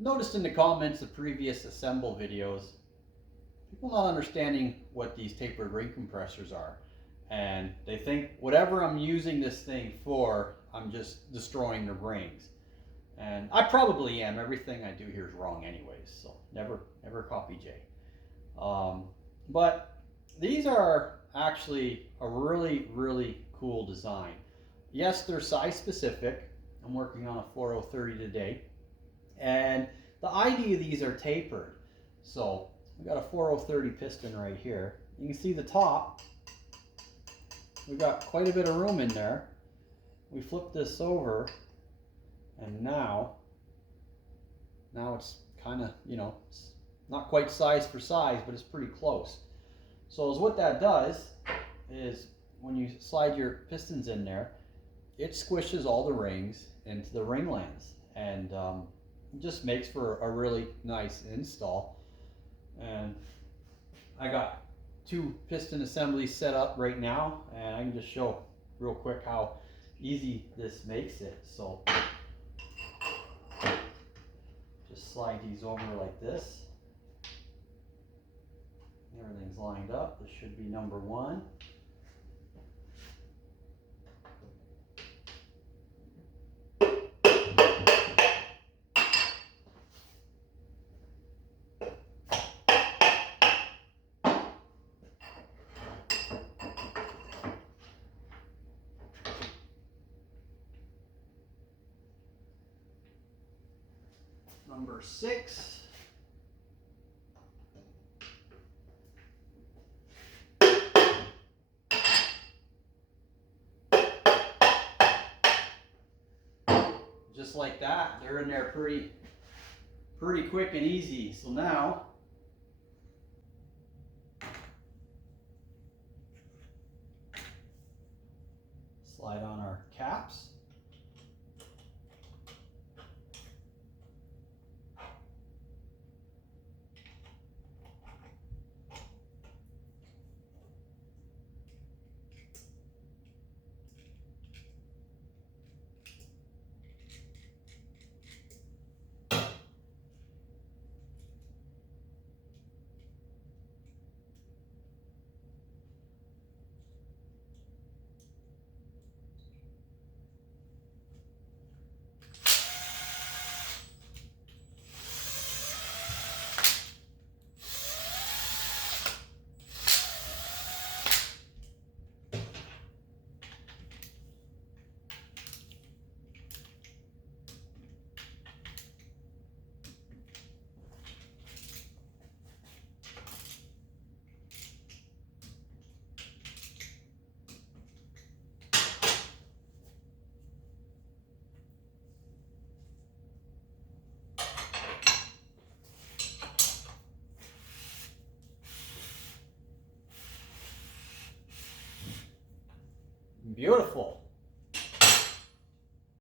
noticed in the comments of previous assemble videos, people not understanding what these tapered ring compressors are. And they think whatever I'm using this thing for, I'm just destroying the rings. And I probably am. Everything I do here is wrong anyways, so never copy Jay. But these are actually a really cool design. Yes, they're size specific. I'm working on a 4030 today. And the idea of these are tapered. So we got a 4030 piston right here. You can see the top. We've got quite a bit of room in there. We flip this over, and now it's kind of, you know, it's not quite size for size, but it's pretty close. So what that does is when you slide your pistons in there, it squishes all the rings into the ring lands, and it just makes for a really nice install. And I got 2 piston assemblies set up right now, and I can just show real quick how easy this makes it. So just slide these over like this. Everything's lined up. This should be number 1. Number 6. Just like that, they're in there pretty quick and easy. So now slide on our caps. Beautiful.